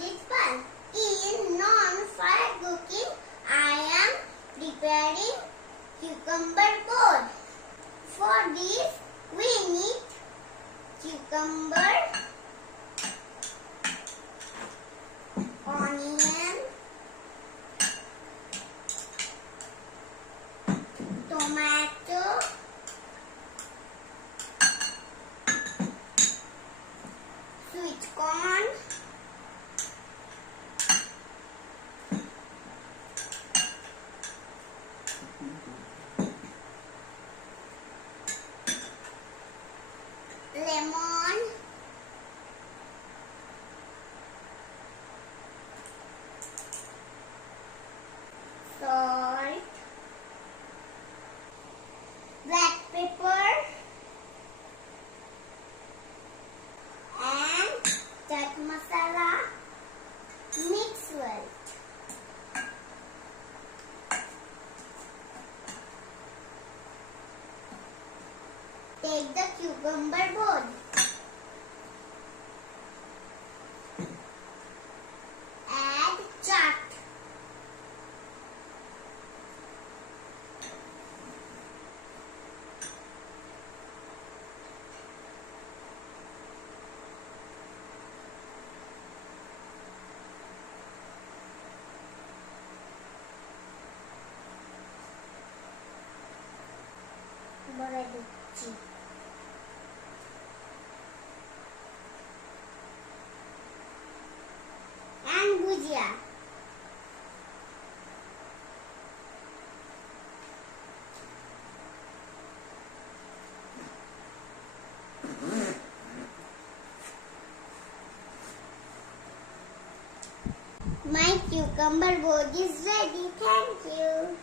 Pal. In non-fire cooking, I am preparing cucumber board. For this, we need cucumber, onion, tomato, sweet corn, lemon, salt, black pepper, and chaat masala. Mix well. Take the cucumber board. Add chaat. And bhujia. My cucumber board is ready. Thank you.